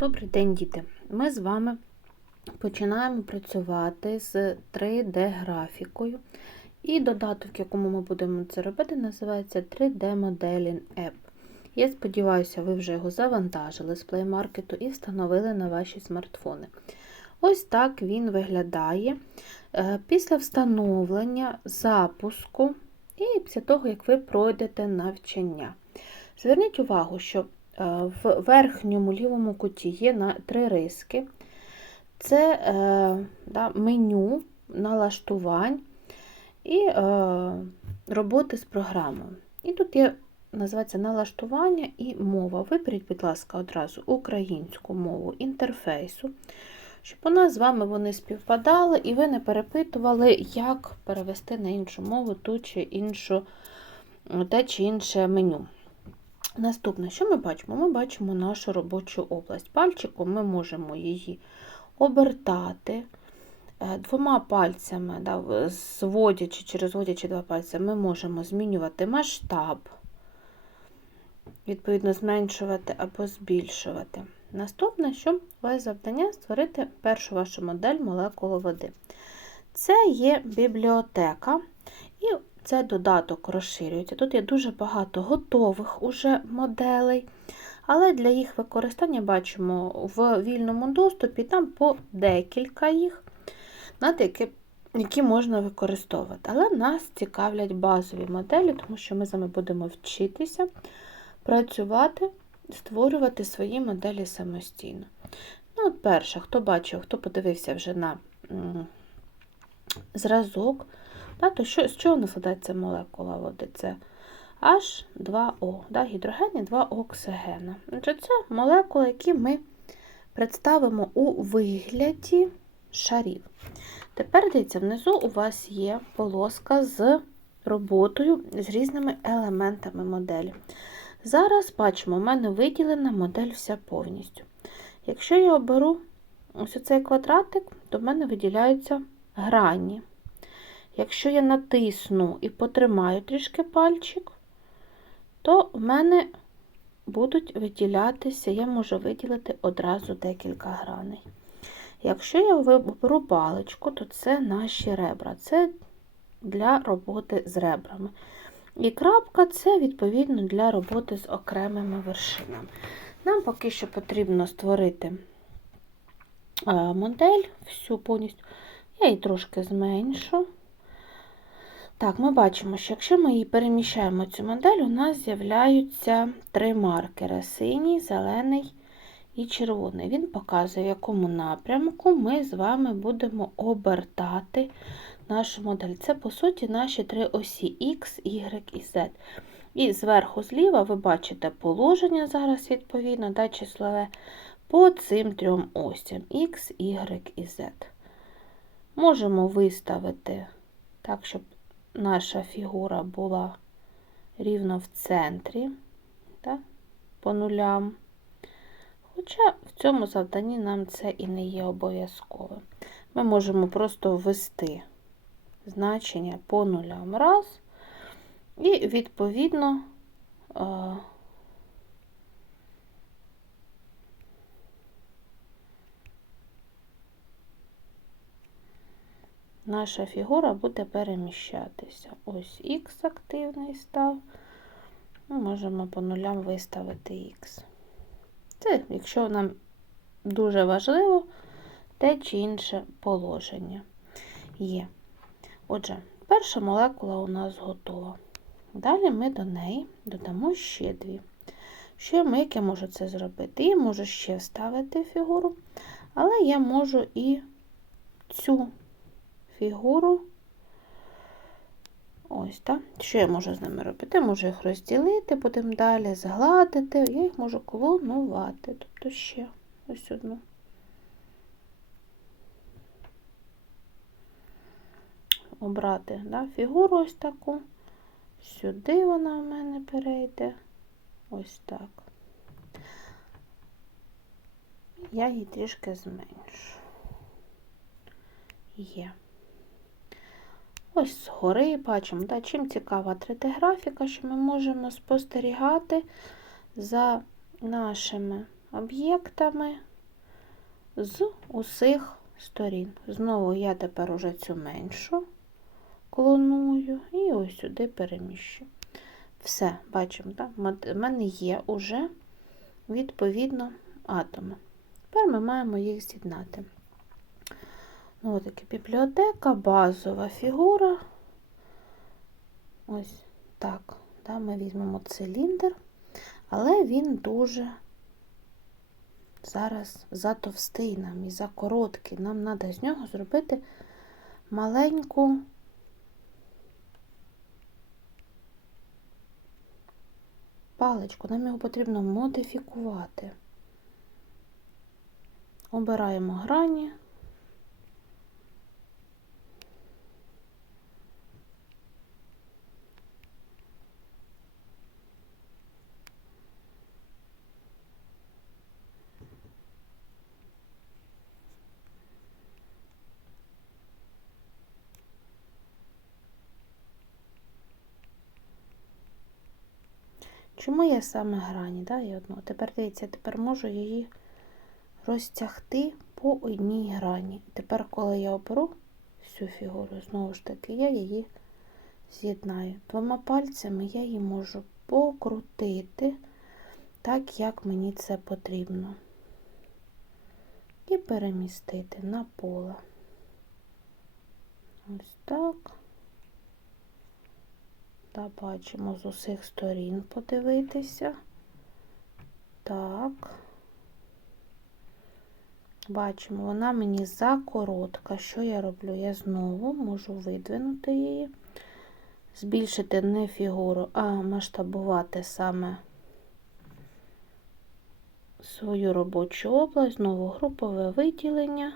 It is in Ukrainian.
Добрий день, діти! Ми з вами починаємо працювати з 3D-графікою. І додаток, якому ми будемо це робити, називається 3D Modeling App. Я сподіваюся, ви вже його завантажили з Play Market і встановили на ваші смартфони. Ось так він виглядає е, після встановлення, запуску і після того, як ви пройдете навчання. Зверніть увагу, що в верхньому лівому куті є на три риски. Це е, да, меню налаштувань і е, роботи з програмою. І тут є, називається налаштування і мова. Виберіть, будь ласка, одразу українську мову інтерфейсу, щоб у нас з вами вони співпадали, і ви не перепитували, як перевести на іншу мову ту чи іншу, те чи інше меню. Наступне, що ми бачимо? Ми бачимо нашу робочу область. Пальчиком ми можемо її обертати. Е, двома пальцями, да, зводячи чи розводячи два пальці, ми можемо змінювати масштаб, відповідно, зменшувати або збільшувати. Наступне, що ваше завдання створити першу вашу модель молекули води. Це є бібліотека, це додаток розширюється. Тут є дуже багато готових уже моделей, але для їх використання бачимо в вільному доступі там по декілька їх, які, які можна використовувати. Але нас цікавлять базові моделі, тому що ми з вами будемо вчитися працювати, створювати свої моделі самостійно. Ну, от Перше, хто бачив, хто подивився вже на зразок. Да, то що, З чого складається молекула води? Це H2O, да, гідроген і 2 оксигена. Отже, Це молекули, які ми представимо у вигляді шарів. Тепер дивіться, внизу у вас є полоска з роботою з різними елементами моделі. Зараз бачимо, у мене виділена модель вся повністю. Якщо я оберу ось цей квадратик, то в мене виділяються грані. Якщо я натисну і потримаю трішки пальчик, то в мене будуть виділятися, я можу виділити одразу декілька граней. Якщо я виберу паличку, то це наші ребра, це для роботи з ребрами. І крапка це, відповідно, для роботи з окремими вершинами. Нам поки що потрібно створити е, модель, всю повністю. Я її трошки зменшу. Так, ми бачимо, що якщо ми її переміщаємо цю модель, у нас з'являються три маркери синій, зелений і червоний. Він показує, в якому напрямку ми з вами будемо обертати нашу модель. Це, по суті, наші три осі X, Y і Z. І зверху зліва ви бачите положення зараз, відповідно, да, числове по цим трьом осям X, Y і Z. Можемо виставити так, щоб наша фігура була рівно в центрі, так, по нулям. Хоча в цьому завданні нам це і не є обов'язковим. Ми можемо просто ввести значення по нулям раз, і, відповідно, наша фігура буде переміщатися. Ось Х активний став. Ми можемо по нулям виставити Х. Це, якщо нам дуже важливо, те чи інше положення є. Отже, перша молекула у нас готова. Далі ми до неї додамо ще дві. Що ми, як я можу це зробити? Я можу ще вставити фігуру, але я можу і цю фігуру. Ось, так. Що я можу з ними робити? Я можу їх розділити, потім далі згладити, я їх можу клонувати. Тобто ще ось одну. Обрати да, фігуру ось таку. Сюди вона в мене перейде. Ось так. Я її трішки зменшу. Є. Ось згори бачимо, да, чим цікава 3D-графіка, що ми можемо спостерігати за нашими об'єктами з усіх сторін. Знову я тепер уже цю меншу клоную і ось сюди переміщу. Все, бачимо, так? в мене є уже відповідно атоми. Тепер ми маємо їх з'єднати. Ну, таки бібліотека, базова фігура. Ось так. Да, Ми візьмемо циліндр, але він дуже зараз затовстий нам і закороткий. Нам треба з нього зробити маленьку паличку. Нам його потрібно модифікувати. Обираємо грані. Чому є саме грані? Да, і одну. Тепер дивіться, тепер можу її розтягти по одній грані. Тепер, коли я оберу всю фігуру, знову ж таки, я її з'єднаю. Двома пальцями я її можу покрутити так, як мені це потрібно. І перемістити на поле. Ось так. Та бачимо з усіх сторін подивитися. Так. Бачимо, вона мені закоротка. Що я роблю? Я знову можу видвинути її, збільшити не фігуру, а масштабувати саме свою робочу область, знову групове виділення.